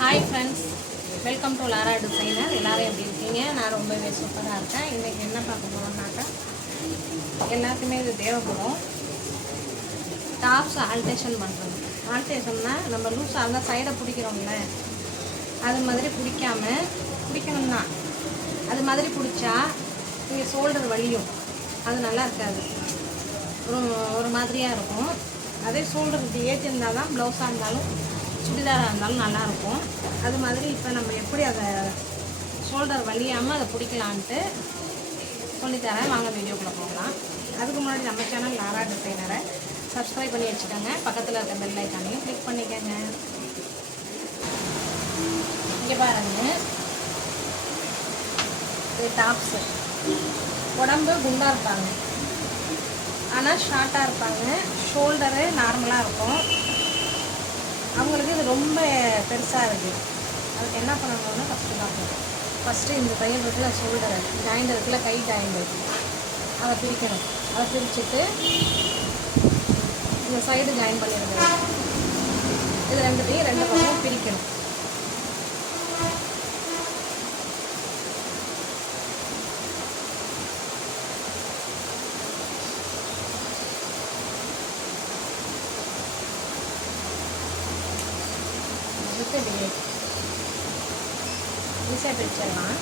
Hi ஃப்ரெண்ட்ஸ், welcome to Lara designer. எல்லோரும் எப்படி இருக்கீங்க? நான் ரொம்பவே சூப்பராக இருக்கேன். இன்றைக்கி என்ன பார்க்க போகிறோம்னாக்கா, எல்லாருக்குமே இது தேவைப்படும். டாப்ஸ் ஆல்டேஷன் பண்ணுறது. ஆல்டேஷன்னா நம்ம லூஸாக இருந்தால் சைடை பிடிக்கிறோம்ல, அது மாதிரி பிடிக்கணும்னா அது மாதிரி பிடிச்சா இங்கே ஷோல்டர் வலியும், அது நல்லா இருக்காது, ஒரு மாதிரியாக இருக்கும். அதே ஷோல்டர் இப்படி ஏற்றிருந்தால் தான் ப்ளவுஸாக இருந்தாலும் சுடிதாராக இருந்தாலும் நல்லாயிருக்கும். அது மாதிரி இப்போ நம்ம எப்படி அதை ஷோல்டர் வலியாமல் அதை பிடிக்கலான்ட்டு சொல்லித்தரேன். வாங்க வீடியோக்குள்ளே போகலாம். அதுக்கு முன்னாடி நம்ம சேனல் லாரா டிசைனரை சப்ஸ்கிரைப் பண்ணி வச்சுக்கோங்க. பக்கத்தில் இருக்க பெல் ஐக்கானையும் கிளிக் பண்ணிக்கோங்க. இங்கே பாருங்க, இது டாப்ஸு. உடம்பு குண்டாக இருப்பாங்க, ஆனால் ஷார்ட்டாக இருப்பாங்க. ஷோல்டரு நார்மலாக இருக்கும். அவங்களுக்கு இது ரொம்ப பெருசாக இருக்குது. அதுக்கு என்ன பண்ணணும்னா ஃபஸ்ட்டு இந்த தையல் இருக்குல்ல, ஷோல்டரை ஜாயிண்ட் இருக்குல்ல, கை ஜாயிண்ட் அதை பிரிக்கணும். அதை பிரிச்சுட்டு இந்த சைடு ஜாயின் பண்ணிடுங்க. இது ரெண்டுத்தையும் ரெண்டு பக்கமும் பிரிக்கணும். ஈஸியாக பிரிச்சிடலாம்.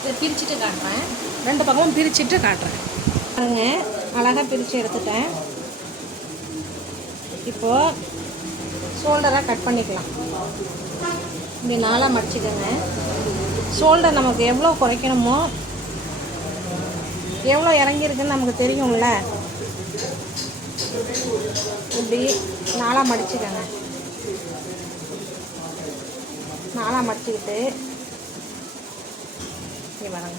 இதை பிரிச்சுட்டு காட்டுறேன். ரெண்டு பக்கமும் பிரிச்சுட்டு காட்டுறேன். பாருங்க, அழகாக பிரித்து எடுத்துட்டேன். இப்போது ஷோல்டராக கட் பண்ணிக்கலாம். இப்படி நாளாக மடிச்சுக்கோங்க. ஷோல்டர் நமக்கு எவ்வளோ குறைக்கணுமோ, எவ்வளோ இறங்கியிருக்குன்னு நமக்கு தெரியும்ல. இப்படி நாளாக மடிச்சுக்கோங்க. நாளாக மடிச்சுக்கிட்டு இங்கே வரங்க.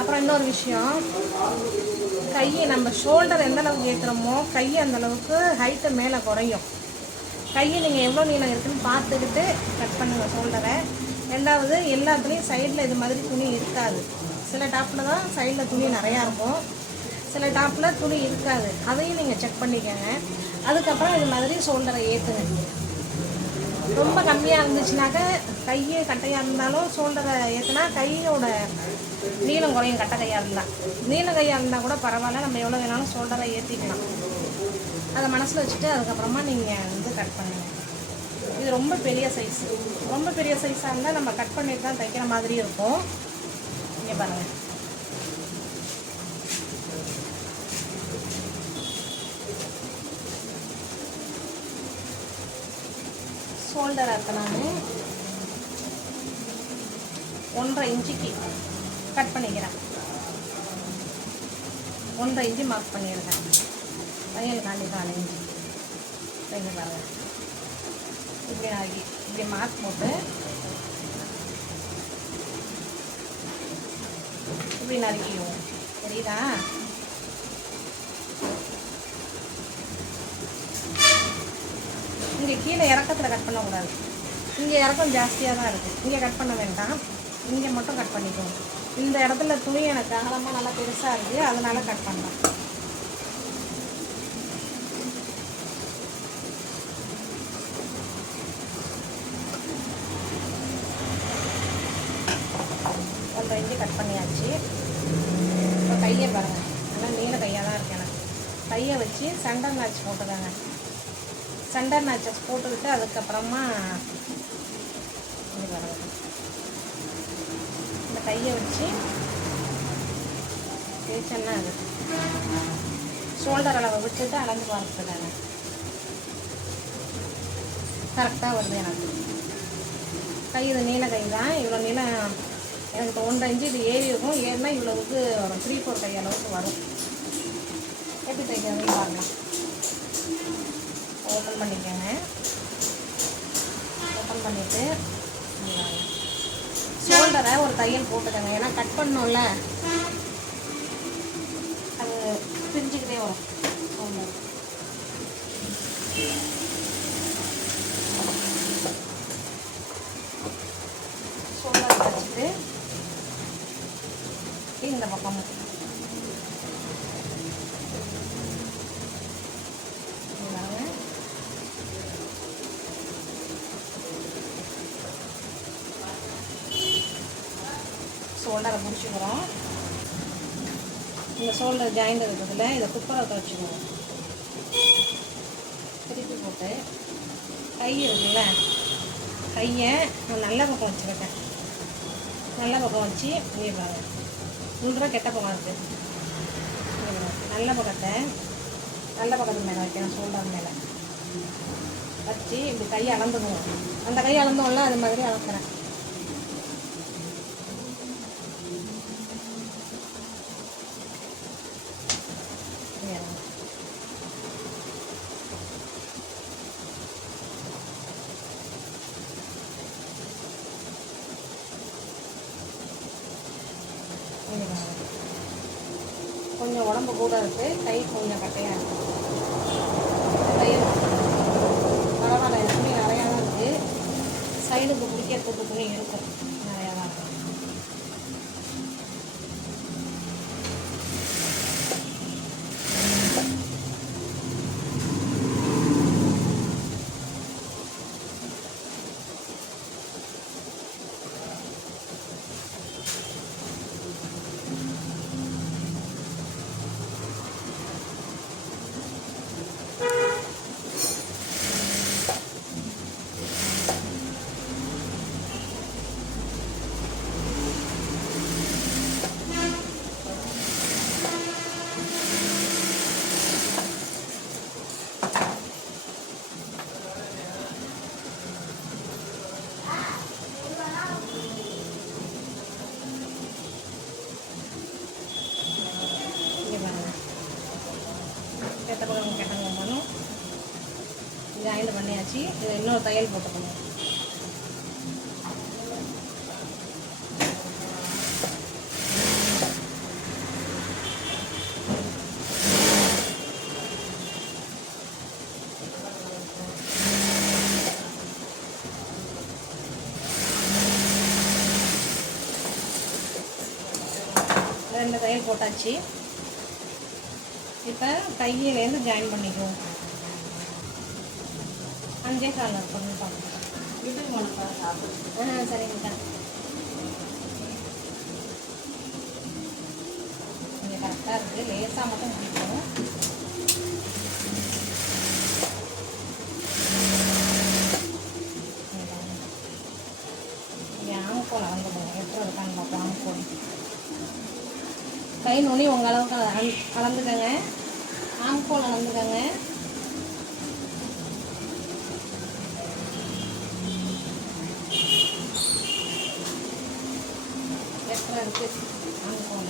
அப்புறம் இன்னொரு விஷயம், கையை நம்ம ஷோல்டர் எந்த அளவுக்கு ஏற்றுறோமோ கையை அந்தளவுக்கு ஹைட்டு மேலே குறையும். கையை நீங்கள் எவ்வளோ நீளம் இருக்குதுன்னு பார்த்துக்கிட்டு கட் பண்ணுங்கள் ஷோல்டரை. ரெண்டாவது, எல்லாத்துலேயும் சைடில் இது மாதிரி துணி இருக்காது. சில டாப்பில் தான் சைடில் துணி நிறையா இருக்கும், சில டாப்பில் துணி இருக்காது. அதையும் நீங்கள் செக் பண்ணிக்கோங்க. அதுக்கப்புறம் இது மாதிரி ஷோல்டரை ஏற்றுங்க. ரொம்ப கம்மியாக இருந்துச்சுனாக்கா, கையை கட்டையாக இருந்தாலும் ஷோல்டரை ஏற்றுனா கையோட நீளம் குறையும். கட்டை கையாக இருந்தால், நீள கையாக இருந்தால் கூட பரவாயில்ல, நம்ம எவ்வளோ வேணாலும் ஷோல்டரை ஏற்றிக்கலாம். அதை மனசில் வச்சுட்டு அதுக்கப்புறமா நீங்கள் கட் பண்ணுங்கள். இது ரொம்ப பெரிய சைஸு. ரொம்ப பெரிய சைஸாக இருந்தால் நம்ம கட் பண்ணிட்டு தான் தைக்கிற மாதிரி இருக்கும். இங்கே பாருங்கள், ஷோல்டர் இருக்க நான் 1.5 இன்ச்சுக்கு கட் பண்ணிக்கிறேன். 1.5 இன்ச்சு மார்க் பண்ணியிருக்கேன். தையல் காண்டி 4 இன்ச்சு. இங்கே பாருங்கள், இப்படி ஆகி இப்படி மார்க் போட்டு இப்படி நறுக்கிடுவோம். சரிதா? இங்கே கீழே இறக்கத்தில் கட் பண்ணக்கூடாது. இங்கே இறக்கம் ஜாஸ்தியாக தான் இருக்குது. இங்கே கட் பண்ண வேண்டாம், இங்கே மட்டும் கட் பண்ணிக்குவோம். இந்த இடத்துல துணி எனக்கு அகலமாக நல்லா பெருசாக இருக்குது, அதனால் கட் பண்ணலாம். இஞ்சி கட் பண்ணியாச்சு. இப்போ கையை பாருங்கள், நல்லா நீல கையாக தான் இருக்குது எனக்கு. கையை வச்சு சென்டர் நாச் போட்டுதாங்க. சென்டர் நாச்சஸ் போட்டுக்கிட்டு அதுக்கப்புறமா இங்கே பாருங்கள், இந்த கையை வச்சு தேய்ச்சன்னா அது ஷோல்டர் அளவை விட்டுட்டு அளந்து பார்த்துதாங்க. கரெக்டாக வருது எனக்கு. கை இது நீல கை தான். இவ்வளோ நீளம் எனக்கு இப்போ 1.5 இன்ச்சு இது ஏறி இருக்கும். ஏறினா இவ்வளவுக்கு வரும், 3/4 கை அளவுக்கு வரும். எப்படி தைக்கிறதுன்னு பாருங்கள். ஓப்பன் பண்ணிக்கோங்க. ஓப்பன் பண்ணிவிட்டு ஷோல்டரை ஒரு தையல் போட்டுக்கோங்க. ஏன்னா கட் பண்ணோம்ல, அது பிரிஞ்சுக்கிட்டே வரும் ஷோல்டர். ஷோல்டரை முடிச்சுக்கிறோம். இந்த ஷோல்டர் ஜாயிண்ட் இருக்கிறதுல இதை குப்பரத்தை வச்சுக்குவோம். திருப்பி போட்டு கை இருக்குல்ல, கையை நான் நல்ல பக்கம் வச்சுருக்கேன். நல்ல பக்கம் வச்சு இங்கே பாருங்க, முழுக்க கெட்ட பக்கம் இருக்குது. நல்ல பக்கத்து மேலே வைக்கிறேன். ஷோல்டர் மேலே வச்சு இப்படி கையை அளந்துக்குவோம். அந்த கையை அளந்தோம்ல அது மாதிரி அளக்குறேன். கொஞ்சம் உடம்பு கூட இருக்குது, கை கொஞ்சம் கட்டையாக இருக்குது. தையல் பரவாயில்ல, துணி நிறையா தான் இருக்குது. சைடுக்கு பிடிக்கிறதுக்கு துணி இருக்கும், நிறையா தான் இருக்கும். ஜாயிண்ட் பண்ணியாச்சு. இது இன்னொரு தையல் போட்டுக்கணும். ரெண்டு தையல் போட்டாச்சு. இப்போ கையிலேருந்து ஜாயின் பண்ணிக்குவோம். 5.25 இருக்கணும் பார்க்கலாம். வீட்டுக்கு போனப்பா சாப்பிடு. சரிங்கக்கா. கொஞ்சம் கரெக்டாக இருக்குது, லேசாக மட்டும் பிடிக்கும். இங்கே ஆம்கோல் அளந்து போகும், எப்படி இருக்கான்னு பார்ப்போம். ஆம்கோல் கை நுனி உங்கள் அளவுக்கு அளந்துக்கங்க. ஆம்கோல் அளந்துக்கங்க. இருக்குது ஆம்கோல்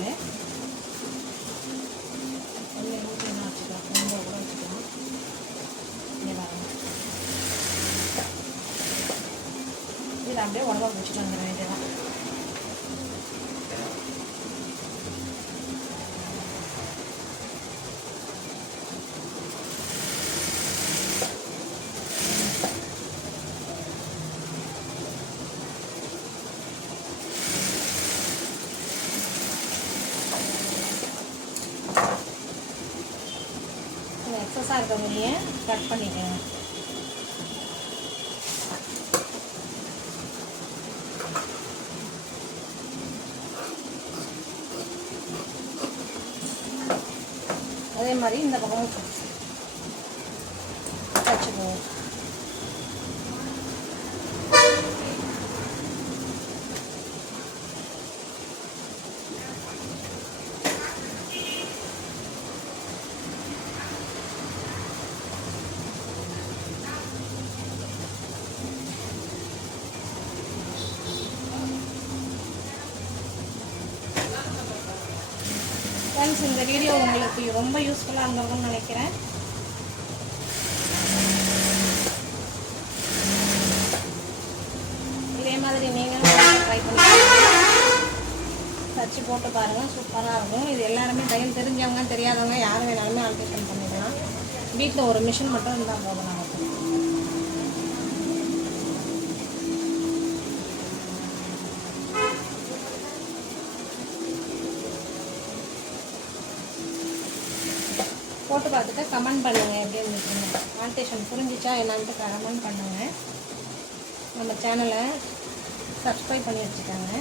கொஞ்சம் ஊற்றினா வச்சுக்கலாம், ரொம்ப கூட வச்சுக்கலாம். இங்கே பாருங்க, இதை அப்படியே உடம்பா பிடிச்சிட்டு வந்துட வேண்டியதான். எக்ஸஸாக இருக்கவங்களையே கட் பண்ணிக்கோங்க. அதே மாதிரி இந்த பக்கமும் தச்சுக்குவோம். ஃப்ரெண்ட்ஸ், இந்த வீடியோ உங்களுக்கு ரொம்ப யூஸ்ஃபுல்லாக இருந்திருக்கும்னு நினைக்கிறேன். இதே மாதிரி நீங்களும் ட்ரை பண்ணி தச்சு போட்டு பாருங்கள், சூப்பராக இருக்கும். இது எல்லாருமே தையல் தெரிஞ்சவங்க தெரியாதவங்க யார் வேணாலுமே ஆல்ட்ரேஷன் பண்ணிக்கலாம். வீட்டில் ஒரு மிஷின் மட்டும் இருந்தால் போதும் நமக்கு. போட்டு பார்த்துட்டு கமெண்ட் பண்ணுங்கள் எப்படி இருந்துச்சுன்னு. ஆல்ட்ரேஷன் புரிஞ்சிச்சா என்னான்ட்டு கமெண்ட் பண்ணுங்கள். நம்ம சேனலை சப்ஸ்கிரைப் பண்ணி வச்சுக்கோங்க.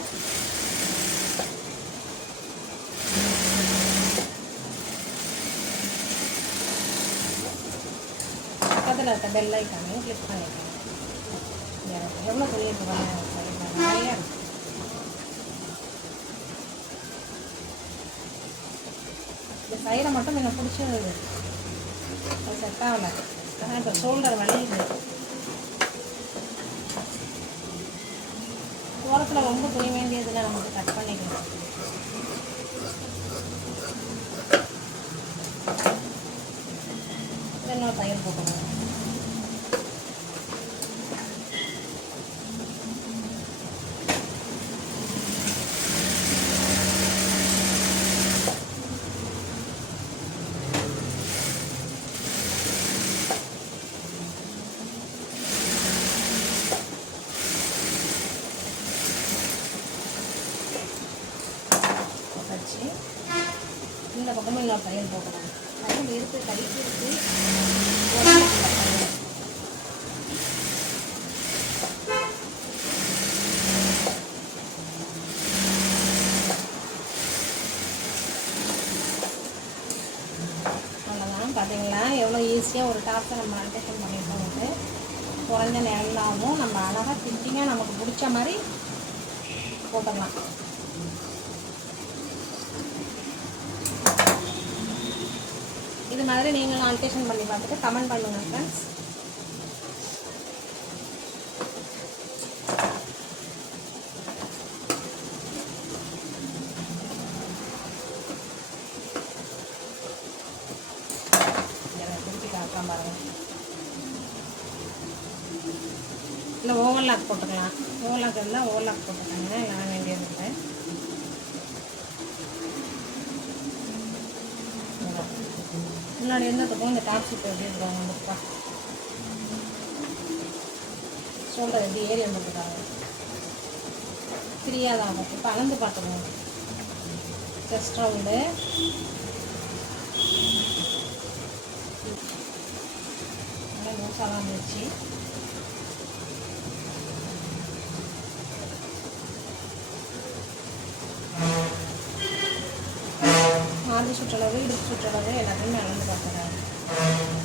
பக்கத்தில் இருக்க பெல் ஐக்கானையும் கிளிக் பண்ணிக்கோங்க. எவ்வளோ துணி இருக்குவாங்க நிறையா இருக்குது. இந்த சைடை மட்டும் எனக்கு பிடிச்சது அது செட் ஆகலை. ஆனால் இப்போ ஷோல்டர் வலியுது. ஓரத்தில் ரொம்ப துணி வேண்டியதில் நமக்கு கட் பண்ணிக்கலாம். இன்னொரு தையல் போட்டுக்கணும். வச்சு இந்த பக்கமும் இன்னொரு தையல் போட்டுக்கணும். தையல் இருக்குது, கைக்கு இருக்குது. அவ்வளோதான். பார்த்தீங்களா எவ்வளோ ஈஸியாக ஒரு டாப்பை நம்ம அல்டேஷன் பண்ணிட்டோம். வந்து குறைஞ்ச நேரம்னாவும் நம்ம அழகாக ஃபிட்டிங்காக நமக்கு பிடிச்ச மாதிரி போட்டுடலாம். இது மாதிரி நீங்களும் ஆல்டேஷன் பண்ணி பார்த்துட்டு கமெண்ட் பண்ணுங்கள் ஃப்ரெண்ட்ஸ். திருப்பி காட்டலாம் பாருங்கள். இல்லை ஓவர்லாக் போட்டுக்கலாம். ஓவர்லாக் இருந்தால் ஓவர்லாக் போட்டுக்கோங்க. நான் வேண்டியது இல்லை. முன்னாடி இருந்ததுக்கும் இந்த டாப் ஷீட் எப்படி இருக்காங்க வந்துருப்பா. ஷோல்டர் எப்படி ஏறி வந்துருக்காங்க. ஃப்ரீயாக தான் ஆகும். இப்போ அளந்து பார்த்துக்கோங்க. செஸ்ட் ரவுண்டு நல்லா லூஸாக இருந்துச்சு. மார்பு சுற்றளவு, இடுப்பு சுற்றளவு எல்லாத்தையுமே அளந்து பார்த்துக்கிறேன்.